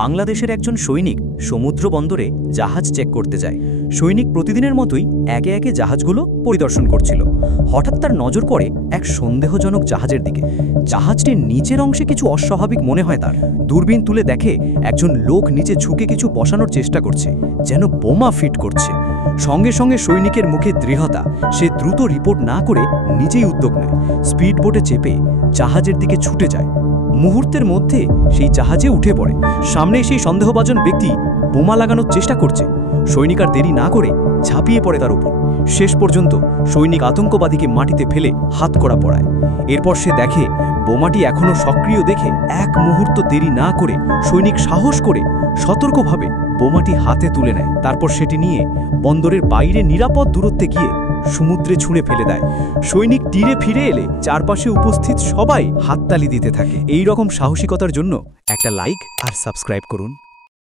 বাংলাদেশের একজন সৈনিক সমুদ্র বন্দরে জাহাজ চেক করতে যায়। সৈনিক প্রতিদিনের মতোই একে একে জাহাজগুলো পরিদর্শন করছিল। হঠাৎ তার নজর পড়ে এক সন্দেহজনক জাহাজের দিকে। জাহাজটির নিচের অংশে কিছু অস্বাভাবিক মনে হয় তার। দূরবীন তুলে দেখে একজন লোক নিচে ঝুঁকে কিছু বসানোর চেষ্টা করছে, যেন বোমা ফিট করছে। সঙ্গে সঙ্গে সৈনিকের মুখে দৃঢ়তা। সে দ্রুত রিপোর্ট না করে নিজেই উদ্যোগ নেয়। স্পিড বোটে চেপে জাহাজের দিকে ছুটে যায়। মুহূর্তের মধ্যে সেই জাহাজে উঠে পড়ে। সামনে সেই সন্দেহভাজন ব্যক্তি বোমা লাগানোর চেষ্টা করছে। সৈনিক আর দেরি না করে ঝাঁপিয়ে পড়ে তার উপর। শেষ পর্যন্ত সৈনিক আতঙ্কবাদীকে মাটিতে ফেলে হাতকড়া পড়ায়। এরপর সে দেখে বোমাটি এখনও সক্রিয় দেখে এক মুহূর্ত দেরি না করে সৈনিক সাহস করে সতর্কভাবে বোমাটি হাতে তুলে নেয়। তারপর সেটি নিয়ে বন্দরের বাইরে নিরাপদ দূরত্বে গিয়ে সমুদ্রে ছুঁড়ে ফেলে দেয়। সৈনিক তীরে ফিরে এলে চারপাশে উপস্থিত সবাই হাততালি দিতে থাকে। এই রকম সাহসিকতার জন্য একটা লাইক আর সাবস্ক্রাইব করুন।